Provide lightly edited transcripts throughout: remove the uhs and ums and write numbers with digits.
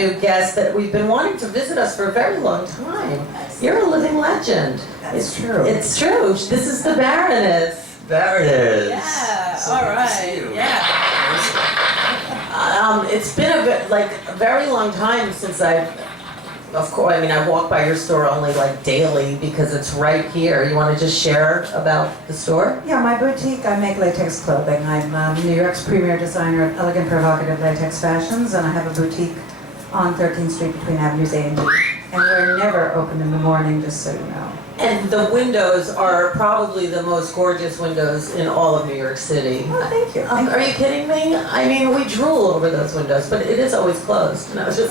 new guest that we've been wanting to visit us for a very long time. You're a living legend. That's true. It's true. This is the Baroness. Baroness. Yeah, So all good to right. see you. Yeah. It's been a very long time since of course, I mean, I walk by your store only like daily because it's right here. You want to just share about the store? Yeah, my boutique, I make latex clothing. I'm New York's premier designer of elegant, provocative latex fashions, and I have a boutique on 13th Street between Avenues A and D. And we're never open in the morning, just so you know. And the windows are probably the most gorgeous windows in all of New York City. Oh, thank you. Are you kidding me? I mean, we drool over those windows, but it is always closed. No, just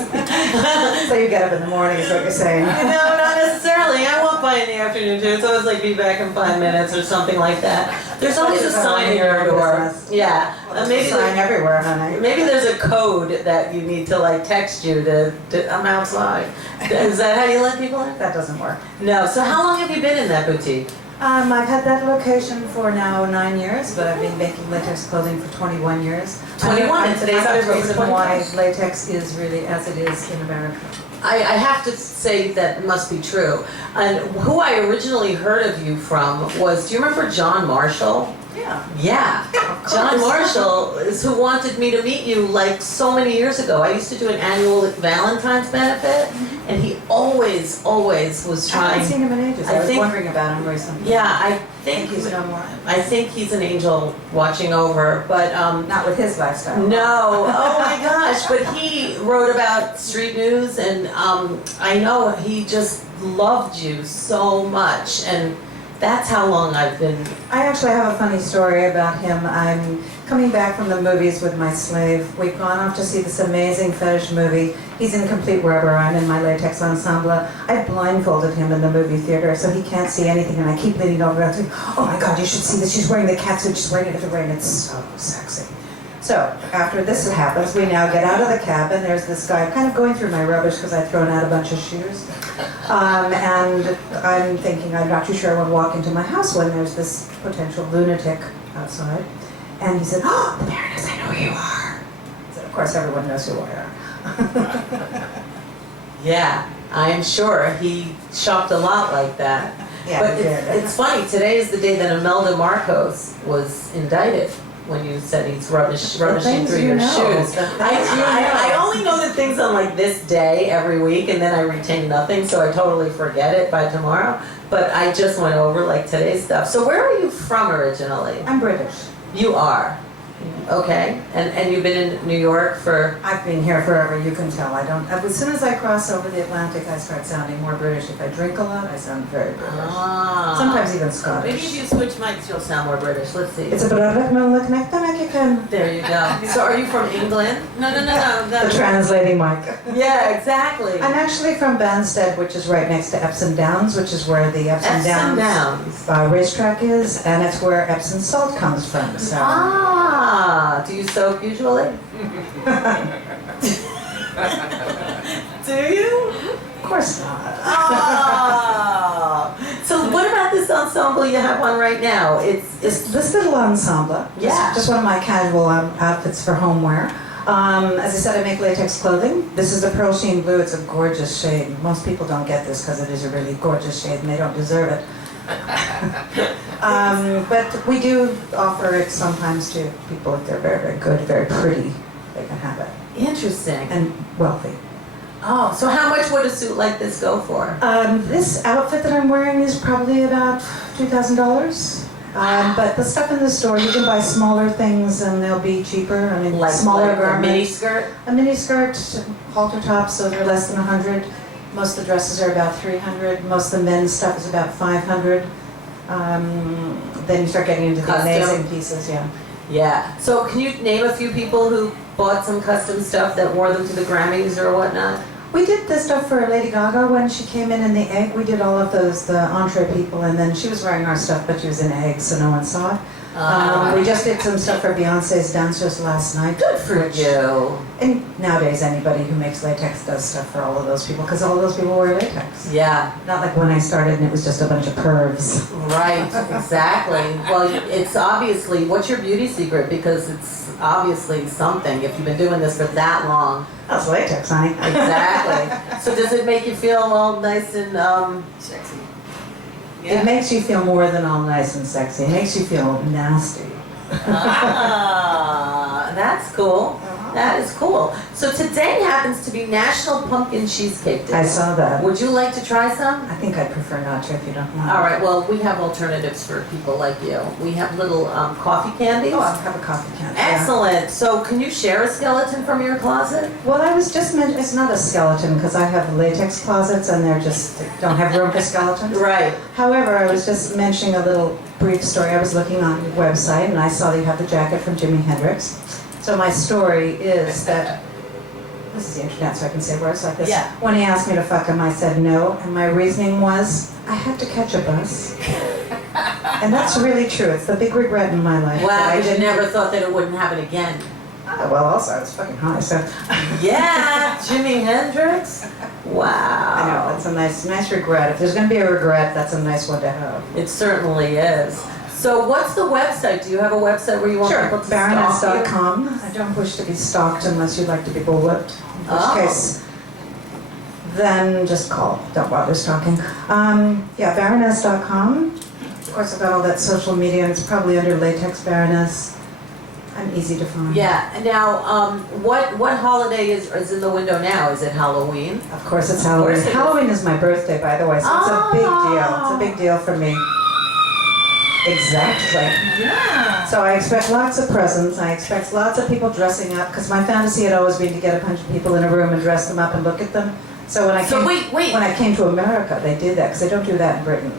So you get up in the morning, is what you're saying. No, not necessarily. I walk by in the afternoon too. It's always like be back in 5 minutes or something like that. There's always a sign in your door. Yeah. Maybe sign everywhere, honey. Maybe there's a code that you need to like text you to I'm outside. Is that how you let people in? That doesn't work. No. So how long have you been in that boutique? I've had that location for now 9 years, but I've been making latex clothing for 21 years. 21, and today's the October reason 21st. why latex is really as it is in America. I have to say that must be true. And who I originally heard of you from was, do you remember John Marshall? Yeah. Yeah. John Marshall is who wanted me to meet you like so many years ago. I used to do an annual Valentine's benefit, and he always was I trying. haven't seen him in ages. I was wondering about him recently. Yeah, I think he's no more. I think he's an angel watching over, but Not with his lifestyle. no. Oh my gosh! But he wrote about street news, and I know he just loved you so much, and that's how long I've been. I actually have a funny story about him. I'm coming back from the movies with my slave. We've gone off to see this amazing fetish movie. He's in complete rubber. I'm in my latex ensemble. I blindfolded him in the movie theater so he can't see anything, and I keep leaning over and saying, "Oh my God, you should see this. She's wearing the catsuit. She's wearing it everywhere, and it's so sexy." So after this happens, we now get out of the cab, and there's this guy kind of going through my rubbish because I'd thrown out a bunch of shoes. And I'm thinking I'm not too sure I want to walk into my house when there's this potential lunatic outside. And he said, "Oh, the Baroness, I know who you are." I said, "Of course, everyone knows who I are." Yeah, I'm sure he shopped a lot like that. Yeah, but he did. it's funny. Today is the day that Imelda Marcos was indicted. When you said he's rummaging through your shoes. I only know the things on like this day every week, and then I retain nothing, so I totally forget it by tomorrow. But I just went over like today's stuff. So where are you from originally? I'm British. You are. Okay. And you've been in New York for... I've been here forever, you can tell. As soon as I cross over the Atlantic, I start sounding more British. If I drink a lot, I sound very British. Ah. Sometimes even Scottish. Maybe if you switch mics, you'll sound more British. Let's see. It's a British man like There you go. So are you from England? No. The translating mic. Yeah, exactly. I'm actually from Banstead, which is right next to Epsom Downs, which is where the Epsom Downs racetrack is, and it's where Epsom salt comes from. So. Ah, do you soak usually? Do you? Of course not. Oh. So what about this ensemble? You have one right now. It's this little ensemble. Yeah. Just one of my casual outfits for homeware. As I said, I make latex clothing. This is the Pearl Sheen Blue. It's a gorgeous shade. Most people don't get this because it is a really gorgeous shade and they don't deserve it. But we do offer it sometimes to people if they're very, very good, very pretty. They can have it. interesting. And wealthy. Oh, so how much would a suit like this go for? This outfit that I'm wearing is probably about $2,000. But the stuff in the store, you can buy smaller things and they'll be cheaper. I mean, smaller garments. A mini skirt? A mini skirt, halter tops, so they're less than 100. Most of the dresses are about 300. Most of the men's stuff is about 500. Then you start getting into the amazing pieces, yeah. Yeah. So can you name a few people who bought some custom stuff that wore them to the Grammys or whatnot? We did this stuff for Lady Gaga when she came in the egg. We did all of those, the entree people, and then she was wearing our stuff, but she was in eggs, so no one saw it. We just did some stuff for Beyonce's dancers last night. Good for you. And nowadays, anybody who makes latex does stuff for all of those people, because all of those people wear latex. Yeah. Not like when I started and it was just a bunch of pervs. Right, exactly. Well, it's obviously, what's your beauty secret? Because obviously something if you've been doing this for that long. That's latex, honey. Exactly. So does it make you feel all nice and Sexy. It makes you feel more than all nice and sexy. It makes you feel nasty. That's cool. That is cool. So today happens to be National Pumpkin Cheesecake Day. I saw that. Would you like to try some? I think I'd prefer not to if you don't mind. All right, well, we have alternatives for people like you. We have little coffee candies. Oh, I'll have a coffee can. Excellent. So can you share a skeleton from your closet? Well, I was just mentioning, it's not a skeleton because I have latex closets and they're just, don't have room for skeletons. Right. However, I was just mentioning a little brief story. I was looking on your website and I saw that you have the jacket from Jimi Hendrix. So my story is that, this is the internet so I can say words like this. Yeah. When he asked me to fuck him, I said no, and my reasoning was, I had to catch a bus. And that's really true. It's the big regret in my life. Wow, I you didn't never thought that it wouldn't happen again. Oh, well, also, I was fucking high, so. Yeah, Jimi Hendrix? Wow. I know, that's a nice regret. If there's going to be a regret, that's a nice one to have. It certainly is. So what's the website? Do you have a website where you want people to stalk you? Baroness.com. I don't wish to be stalked unless you'd like to be bullwhipped. In which case, then just call. Don't bother stalking. Yeah, Baroness.com. Of course, I've got all that social media, and it's probably under Latex Baroness. I'm easy to find. Yeah. Now, what holiday is in the window now? Is it Halloween? Of course, it's Halloween. Of course it is. Halloween is my birthday, by the way, so it's a big deal. It's a big deal for me. Exactly. Yeah. So I expect lots of presents. I expect lots of people dressing up, because my fantasy had always been to get a bunch of people in a room and dress them up and look at them. So when I came, wait. when I came to America, they did that, because they don't do that in Britain.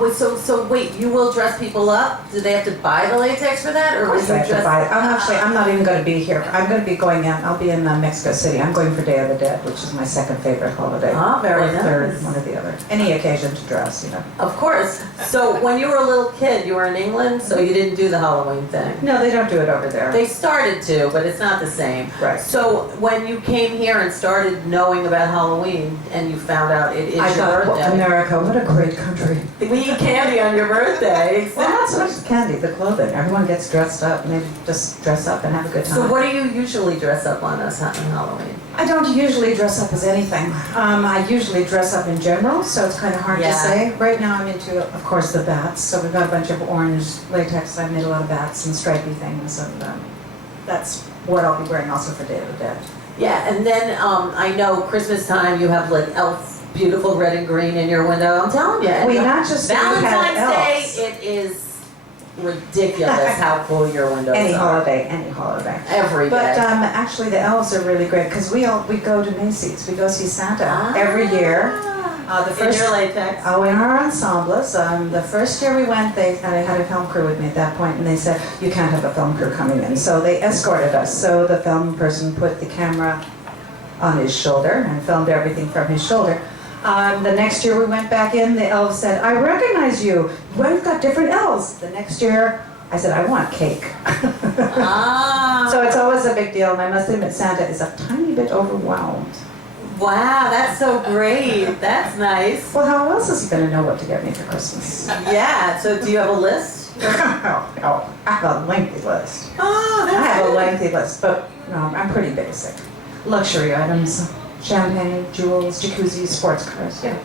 Wait, so wait, you will dress people up? Do they have to buy the latex for that? Or Of course will I you have to dress? buy it. I'm not even going to be here. I'm going to be going out. I'll be in Mexico City. I'm going for Day of the Dead, which is my second favorite holiday. Very or third, nice. one or the other. Any occasion to dress, you know. Of course. So when you were a little kid, you were in England, so you didn't do the Halloween thing. No, they don't do it over there. They started to, but it's not the same. Right. So when you came here and started knowing about Halloween, and you found out it is I your thought, well, birthday, America, what a great country. we eat candy on your birthday. Well, not so Exactly. much the candy, the clothing. Everyone gets dressed up, and they just dress up and have a good time. So what do you usually dress up on us on Halloween? I don't usually dress up as anything. I usually dress up in general, so it's kind of hard to Yeah. say. Right now I'm into, of course, the bats. So we've got a bunch of orange latex. I made a lot of bats and stripy things, and that's what I'll be wearing also for Day of the Dead. Yeah, and then I know Christmas time you have like elf, beautiful red and green in your window. I'm telling you. We not just do have Valentine's Day, elves. it is ridiculous how cool your windows Any are. holiday. Every day. But actually the elves are really great because we go to Macy's. We go see Santa every year. The in first your latex. Oh, in our ensembles. The first year we went, I had a film crew with me at that point, and they said, you can't have a film crew coming in. So they escorted us. So the film person put the camera on his shoulder and filmed everything from his shoulder. The next year we went back in, the elves said, I recognize you. We've got different elves. The next year, I said, I want cake. So it's always a big deal, and I must admit Santa is a tiny bit overwhelmed. Wow, that's so great. That's nice. Well, how else is he going to know what to get me for Christmas? Yeah, so do you have a list? Oh, I have a lengthy list. Oh, I have a lengthy list, but no, I'm pretty basic. Luxury items, champagne, jewels, jacuzzi, sports cars, yeah.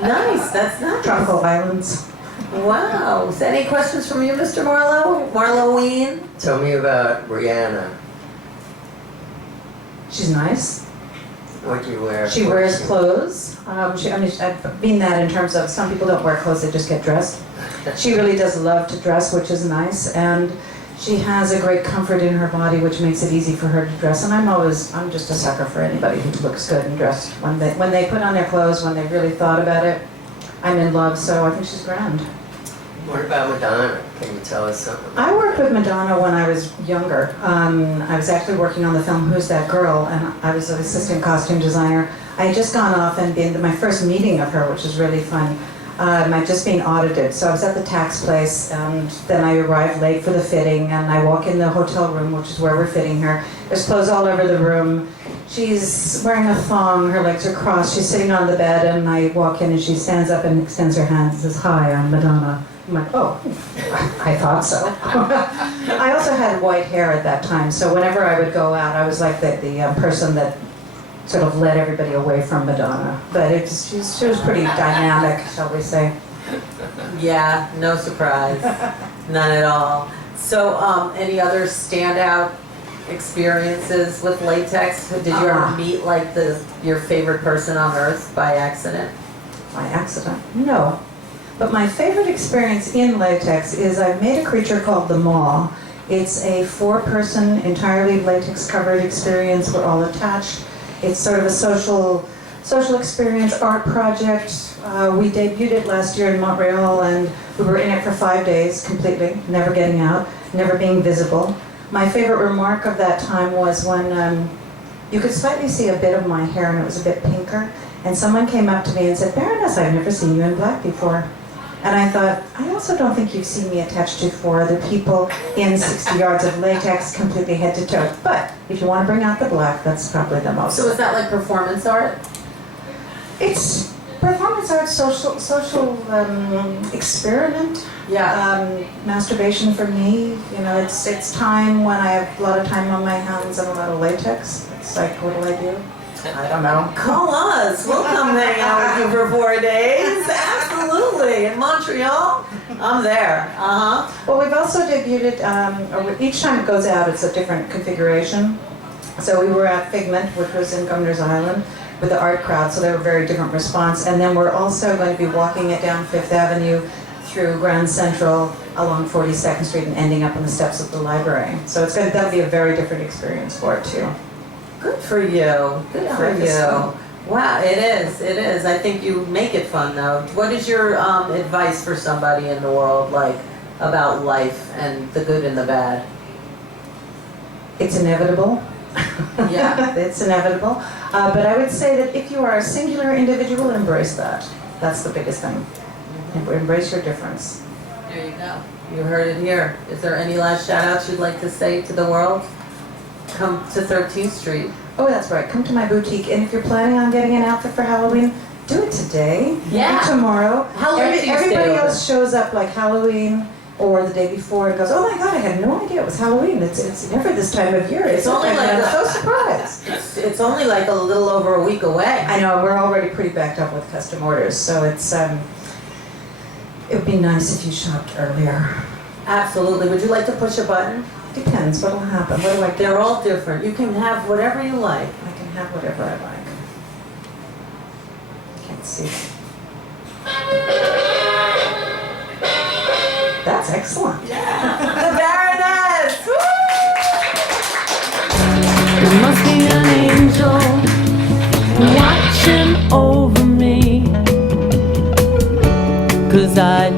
Nice, that's nice. Tropical islands. Wow. So any questions from you, Mr. Marlowe? Marloween? Tell me about Rihanna. She's nice. What do you wear? She wears clothes. I mean that in terms of some people don't wear clothes, they just get dressed. She really does love to dress, which is nice, and she has a great comfort in her body, which makes it easy for her to dress. And I'm just a sucker for anybody who looks good and dressed. When they put on their clothes, when they really thought about it, I'm in love, so I think she's grand. What about Madonna? Can you tell us something? I worked with Madonna when I was younger. I was actually working on the film Who's That Girl, and I was an assistant costume designer. I had just gone off and been to my first meeting of her, which was really fun. I'd just been audited, so I was at the tax place, and then I arrived late for the fitting, and I walk in the hotel room, which is where we're fitting her. There's clothes all over the room. She's wearing a thong, her legs are crossed, she's sitting on the bed, and I walk in and she stands up and extends her hands and says, "Hi, I'm Madonna." I'm like, oh, I thought so. I also had white hair at that time, so whenever I would go out, I was like the person that sort of led everybody away from Madonna. But she was pretty dynamic, shall we say. Yeah, no surprise. None at all. So, any other standout experiences with latex? Did you ever meet like your favorite person on earth by accident? By accident? No. But my favorite experience in latex is I've made a creature called the Maw. It's a 4-person, entirely latex-covered experience. We're all attached. It's sort of a social experience, art project. We debuted it last year in Montreal, and we were in it for 5 days completely, never getting out, never being visible. My favorite remark of that time was when you could slightly see a bit of my hair, and it was a bit pinker, and someone came up to me and said, "Baroness, I've never seen you in black before." And I thought, I also don't think you've seen me attached to 4 other people in 60 yards of latex, completely head to toe. But if you want to bring out the black, that's probably the most. So is that like performance art? It's performance art, social experiment. Yeah. Masturbation for me, you know, it's time when I have a lot of time on my hands and a lot of latex. It's like, what do I do? I don't know. Call us. We'll come hang out with you for 4 days. Absolutely. In Montreal, I'm there. Well, we've also debuted it, each time it goes out, it's a different configuration. So we were at Figment, which was in Governor's Island, with the art crowd, so they were a very different response. And then we're also going to be walking it down Fifth Avenue through Grand Central along 42nd Street and ending up on the steps of the library. So that'll be a very different experience for it too. Good for you. Good for you. Wow, it is. It is. I think you make it fun, though. What is your advice for somebody in the world, like, about life and the good and the bad? It's inevitable. Yeah. It's inevitable. But I would say that if you are a singular individual, embrace that. That's the biggest thing. Embrace your difference. There you go. You heard it here. Is there any last shout-outs you'd like to say to the world? Come to 13th Street. Oh, that's right. Come to my boutique. And if you're planning on getting an outfit for Halloween, do it today. Yeah. Maybe tomorrow. How late do you Everybody stay open? else shows up like Halloween or the day before and goes, "Oh my God, I had no idea it was Halloween. It's never this time of year." It's only like I'm so surprised. It's only like a little over a week away. I know, we're already pretty backed up with custom orders, so it would be nice if you shopped earlier. Absolutely. Would you like to push a button? Depends. What'll happen? What do I get? They're all different. You can have whatever you like. I can have whatever I like. Can't see. That's excellent. The Baroness! Woo! There must be an angel watching over me, 'cause I